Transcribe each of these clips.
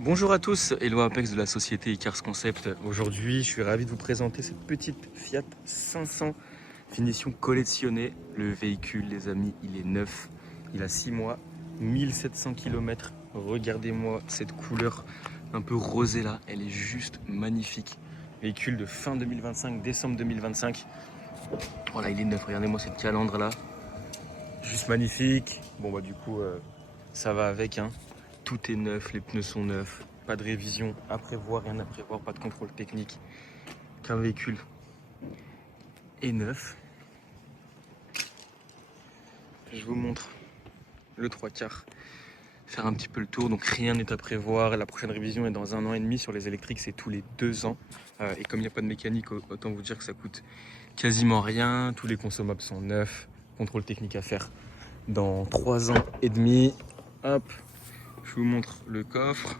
Bonjour à tous, Eloi Apex de la société Icars Concept. Aujourd'hui, je suis ravi de vous présenter cette petite Fiat 500 finition collectionnée. Le véhicule, les amis, il est neuf, il a 6 mois, 1700 km. Regardez-moi cette couleur un peu rosée là, elle est juste magnifique. Véhicule de fin 2025, décembre 2025. Voilà, il est neuf, regardez-moi cette calandre là. Juste magnifique. Bon bah du coup, ça va avec, hein. Tout est neuf, les pneus sont neufs, pas de révision à prévoir, rien à prévoir, pas de contrôle technique. Qu'un véhicule est neuf. Je vous montre le 3/4, faire un petit peu le tour, donc rien n'est à prévoir. La prochaine révision est dans 1 an et demi, sur les électriques c'est tous les 2 ans. Et comme il n'y a pas de mécanique, autant vous dire que ça coûte quasiment rien. Tous les consommables sont neufs, contrôle technique à faire dans 3 ans et demi. Hop, je vous montre le coffre.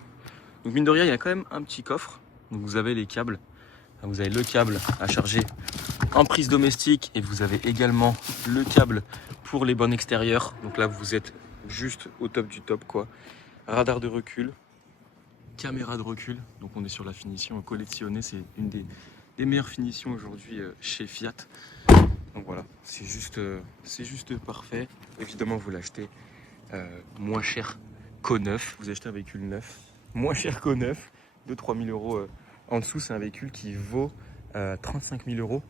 Donc mine de rien, il y a quand même un petit coffre. Donc vous avez les câbles. Vous avez le câble à charger en prise domestique et vous avez également le câble pour les bornes extérieures. Donc là, vous êtes juste au top du top, quoi. Radar de recul, caméra de recul. Donc on est sur la finition collectionnée. C'est une des meilleures finitions aujourd'hui chez Fiat. Donc voilà, c'est juste parfait. Évidemment, vous l'achetez moins cher qu'au neuf. Vous achetez un véhicule neuf, moins cher qu'au neuf, de 3000 euros en dessous. C'est un véhicule qui vaut 35 000 euros.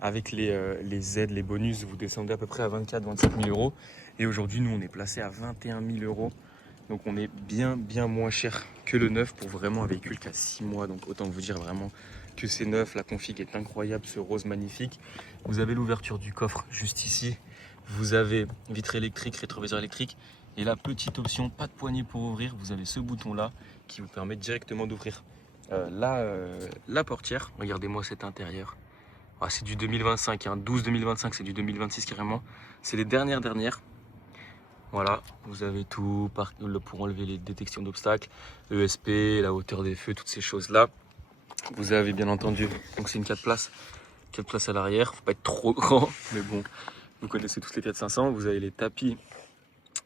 Avec les aides, les bonus, vous descendez à peu près à 24-25 000 euros. Et aujourd'hui, nous, on est placé à 21 000 euros. Donc on est bien moins cher que le neuf pour vraiment un véhicule qui a 6 mois. Donc autant vous dire vraiment que c'est neuf. La config est incroyable, ce rose magnifique. Vous avez l'ouverture du coffre juste ici. Vous avez vitre électrique, rétroviseur électrique. Et la petite option, pas de poignée pour ouvrir. Vous avez ce bouton là qui vous permet directement d'ouvrir la portière. Regardez-moi cet intérieur. Ah, c'est du 2025, hein. 12-2025, c'est du 2026 carrément. C'est les dernières. Voilà, vous avez tout pour enlever les détections d'obstacles, ESP, la hauteur des feux, toutes ces choses-là. Vous avez bien entendu, donc c'est une 4 places à l'arrière. Faut pas être trop grand, mais bon, vous connaissez tous les Fiat 500. Vous avez les tapis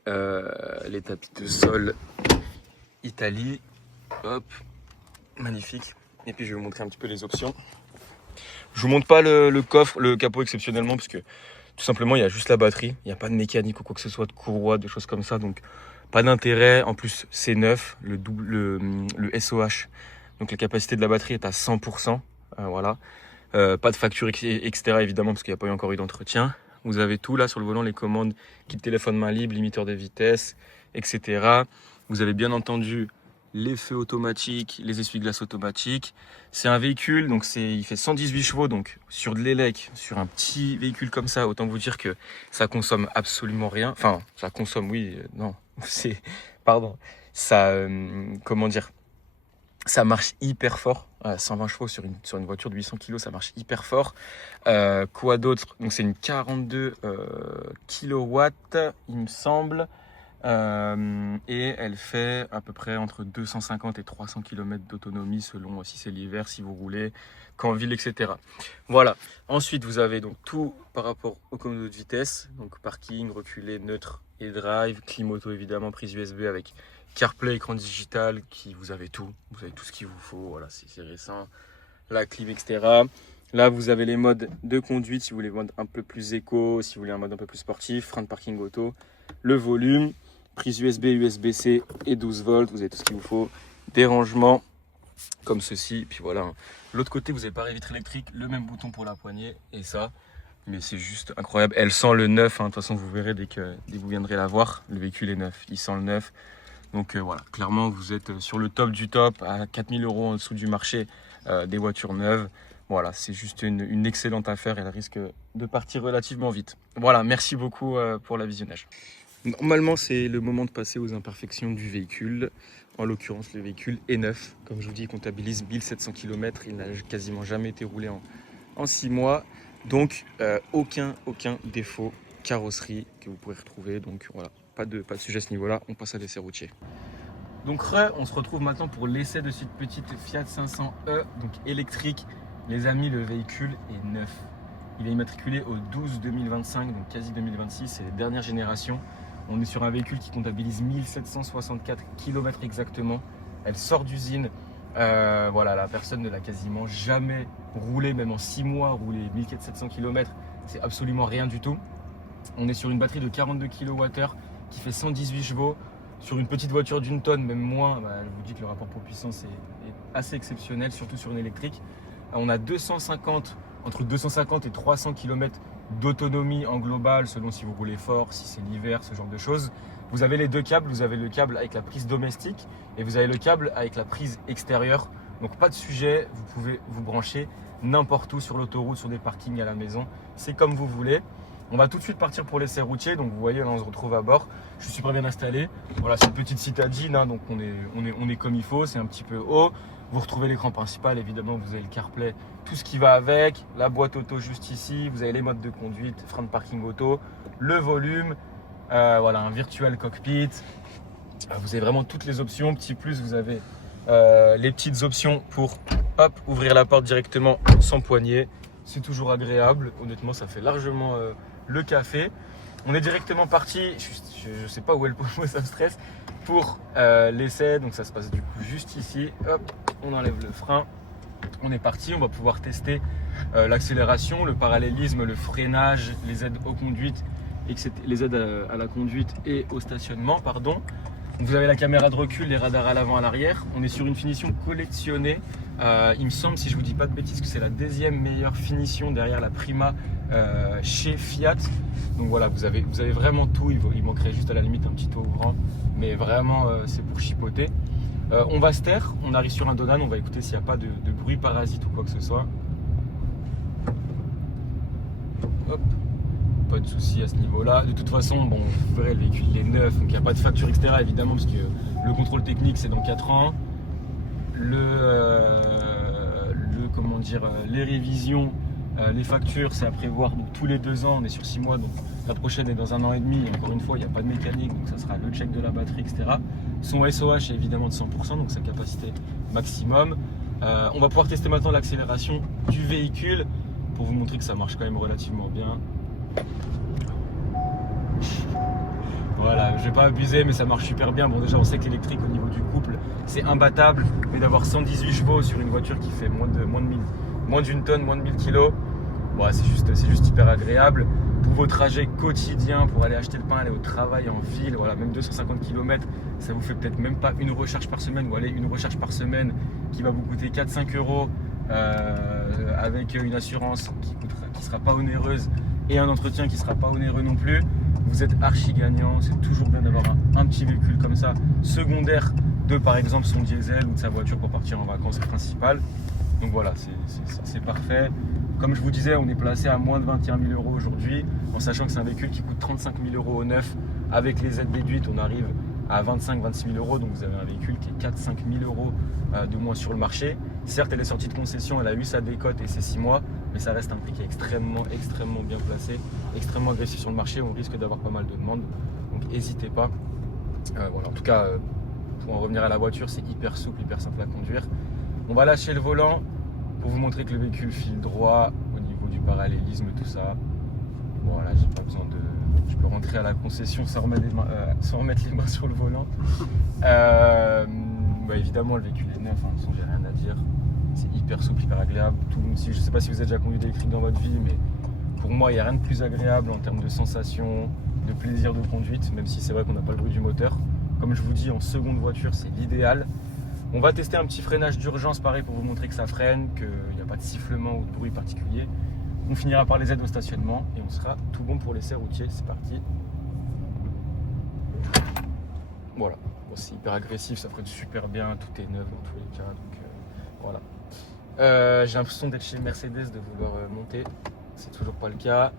de sol Italie. Hop, magnifique. Et puis je vais vous montrer un petit peu les options. Je vous montre pas le coffre, le capot exceptionnellement, parce que tout simplement il y a juste la batterie, il n'y a pas de mécanique ou quoi que ce soit, de courroie, de choses comme ça, donc pas d'intérêt. En plus c'est neuf, le SOH, donc la capacité de la batterie est à 100%, voilà. Pas de facture etc. évidemment, parce qu'il n'y a pas eu encore eu d'entretien. Vous avez tout là sur le volant, les commandes, kit téléphone main libre, limiteur de vitesse, etc. Vous avez bien entendu les feux automatiques, les essuie-glaces automatiques. C'est un véhicule, donc il fait 118 chevaux, donc sur de l'élec, sur un petit véhicule comme ça, autant vous dire que ça consomme absolument rien. Enfin, ça consomme, oui, non, pardon, ça, comment dire, ça marche hyper fort. 120 chevaux sur une voiture de 800 kg, ça marche hyper fort. Quoi d'autre? Donc c'est une 42 kilowatts, il me semble. Et elle fait à peu près entre 250 et 300 km d'autonomie selon si c'est l'hiver, si vous roulez, qu'en ville, etc. Voilà. Ensuite, vous avez donc tout par rapport au commandes de vitesse, donc parking, reculé, neutre et drive, clim auto évidemment, prise USB avec CarPlay, écran digital, vous avez tout ce qu'il vous faut. Voilà, c'est récent. La clim, etc. Là, vous avez les modes de conduite, si vous voulez un mode un peu plus éco, si vous voulez un mode un peu plus sportif, frein de parking auto, le volume, prise USB, USB-C et 12 volts, vous avez tout ce qu'il vous faut, des rangements comme ceci, puis voilà. L'autre côté, vous avez pareil, vitre électrique, le même bouton pour la poignée et ça, mais c'est juste incroyable. Elle sent le neuf, hein. De toute façon vous verrez dès que vous viendrez la voir, le véhicule est neuf, il sent le neuf. Donc voilà, clairement vous êtes sur le top du top, à 4000 euros en dessous du marché des voitures neuves. Voilà, c'est juste une excellente affaire, elle risque de partir relativement vite. Voilà, merci beaucoup pour le visionnage. Normalement, c'est le moment de passer aux imperfections du véhicule. En l'occurrence, le véhicule est neuf. Comme je vous dis, il comptabilise 1700 km. Il n'a quasiment jamais été roulé en 6 mois. Donc, aucun défaut carrosserie que vous pourrez retrouver. Donc, voilà, pas de sujet à ce niveau-là. On passe à l'essai routier. Donc, on se retrouve maintenant pour l'essai de cette petite Fiat 500e, donc électrique. Les amis, le véhicule est neuf. Il est immatriculé au 12-2025, donc quasi 2026. C'est les dernières générations. On est sur un véhicule qui comptabilise 1764 km exactement. elle sort d'usine. Voilà, la personne ne l'a quasiment jamais roulé, même en 6 mois, rouler 1700 km, c'est absolument rien du tout. On est sur une batterie de 42 kWh qui fait 118 chevaux. Sur une petite voiture d'une tonne, même moins, je vous dis que le rapport poids-puissance est assez exceptionnel, surtout sur une électrique. On a entre 250 et 300 km d'autonomie en global, selon si vous roulez fort, si c'est l'hiver, ce genre de choses. Vous avez les deux câbles, vous avez le câble avec la prise domestique et vous avez le câble avec la prise extérieure. Donc pas de sujet, vous pouvez vous brancher n'importe où sur l'autoroute, sur des parkings, à la maison. C'est comme vous voulez. On va tout de suite partir pour l'essai routier. Donc vous voyez, là on se retrouve à bord. Je suis super bien installé. Voilà, c'est une petite citadine, hein, donc on est comme il faut. C'est un petit peu haut. Vous retrouvez l'écran principal, évidemment, vous avez le CarPlay, tout ce qui va avec, la boîte auto juste ici, vous avez les modes de conduite, frein de parking auto, le volume, voilà, un virtual cockpit. Vous avez vraiment toutes les options. Petit plus, vous avez les petites options pour ouvrir la porte directement sans poignée. C'est toujours agréable, honnêtement, ça fait largement le café. On est directement parti, je ne sais pas où est le mot, ça me stresse, pour l'essai. Donc ça se passe du coup juste ici. Hop, on enlève le frein. On est parti, on va pouvoir tester l'accélération, le parallélisme, le freinage, les aides aux conduites, etc., les aides à la conduite et au stationnement, pardon. Vous avez la caméra de recul, les radars à l'avant, à l'arrière. On est sur une finition collectionnée. Il me semble, si je vous dis pas de bêtises, que c'est la deuxième meilleure finition derrière la Prima chez Fiat. Donc voilà, vous avez vraiment tout. Il manquerait juste à la limite un petit toit ouvrant, mais vraiment c'est pour chipoter. On va se taire, on arrive sur un Donan, on va écouter s'il n'y a pas de bruit parasite ou quoi que ce soit. Hop, pas de souci à ce niveau-là. De toute façon, bon, vous verrez, le véhicule il est neuf, donc il n'y a pas de facture, etc. évidemment, parce que le contrôle technique c'est dans 4 ans. Comment dire, les révisions, les factures, c'est à prévoir donc, tous les 2 ans. On est sur 6 mois, donc la prochaine est dans 1 an et demi. Et encore une fois, il n'y a pas de mécanique, donc ça sera le check de la batterie, etc. Son SOH est évidemment de 100%, donc sa capacité maximum. On va pouvoir tester maintenant l'accélération du véhicule pour vous montrer que ça marche quand même relativement bien. Voilà, je vais pas abuser, mais ça marche super bien. Bon, déjà, on sait que l'électrique au niveau du couple, c'est imbattable, mais d'avoir 118 chevaux sur une voiture qui fait moins d'une tonne, moins de 1000 kilos, bon, c'est juste hyper agréable. Pour vos trajets quotidiens, pour aller acheter le pain, aller au travail en ville, voilà, même 250 km, ça vous fait peut-être même pas une recharge par semaine, ou allez, une recharge par semaine qui va vous coûter 4-5 euros avec une assurance qui sera pas onéreuse et un entretien qui sera pas onéreux non plus. Vous êtes archi gagnant. C'est toujours bien d'avoir un petit véhicule comme ça, secondaire de par exemple son diesel ou de sa voiture pour partir en vacances principales. Donc voilà, c'est parfait. Comme je vous disais, on est placé à moins de 21 000 euros aujourd'hui, en sachant que c'est un véhicule qui coûte 35 000 euros au neuf. Avec les aides déduites, on arrive à 25-26 000 euros. Donc vous avez un véhicule qui est 4-5 000 euros de moins sur le marché. Certes, elle est sortie de concession, elle a eu sa décote et ses 6 mois, mais ça reste un prix qui est extrêmement bien placé, extrêmement agressif sur le marché. On risque d'avoir pas mal de demandes, donc n'hésitez pas. Voilà, en tout cas, pour en revenir à la voiture, c'est hyper souple, hyper simple à conduire. On va lâcher le volant pour vous montrer que le véhicule file droit au niveau du parallélisme, tout ça. Voilà, j'ai pas besoin de... Je peux rentrer à la concession sans remettre les mains sur le volant. Évidemment, le véhicule est neuf, hein, de toute façon, j'ai rien à dire. C'est hyper souple, hyper agréable. Je ne sais pas si vous avez déjà conduit d'électrique dans votre vie, mais pour moi, il n'y a rien de plus agréable en termes de sensation, de plaisir de conduite, même si c'est vrai qu'on n'a pas le bruit du moteur. Comme je vous dis, en seconde voiture, c'est l'idéal. On va tester un petit freinage d'urgence, pareil, pour vous montrer que ça freine, qu'il n'y a pas de sifflement ou de bruit particulier. On finira par les aides au stationnement et on sera tout bon pour l'essai routier. C'est parti. Voilà, bon, c'est hyper agressif, ça freine super bien, tout est neuf dans tous les cas. Donc voilà. J'ai l'impression d'être chez Mercedes, de vouloir monter. C'est toujours pas le cas.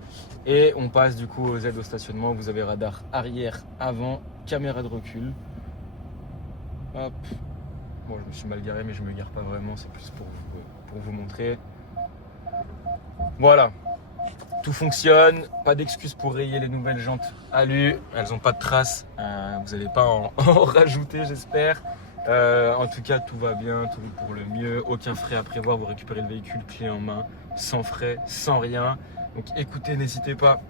Et on passe du coup aux aides au stationnement. Vous avez radar arrière, avant, caméra de recul. Hop. Bon, je me suis mal garé, mais je me gare pas vraiment. C'est plus pour vous montrer. Voilà. Tout fonctionne. Pas d'excuses pour rayer les nouvelles jantes alu. Elles n'ont pas de traces. Vous n'allez pas en rajouter, j'espère. En tout cas, tout va bien, tout pour le mieux. Aucun frais à prévoir. Vous récupérez le véhicule clé en main, sans frais, sans rien. Donc écoutez, n'hésitez pas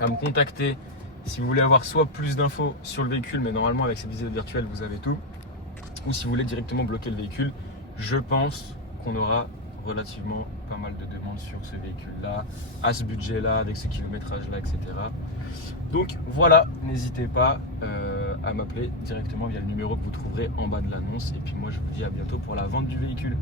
à me contacter si vous voulez avoir soit plus d'infos sur le véhicule, mais normalement avec ces visites virtuelles, vous avez tout. ou si vous voulez directement bloquer le véhicule. Je pense qu'on aura relativement pas mal de demandes sur ce véhicule-là, à ce budget-là, avec ce kilométrage-là, etc. Donc voilà, n'hésitez pas à m'appeler directement via le numéro que vous trouverez en bas de l'annonce. Et puis moi, je vous dis à bientôt pour la vente du véhicule.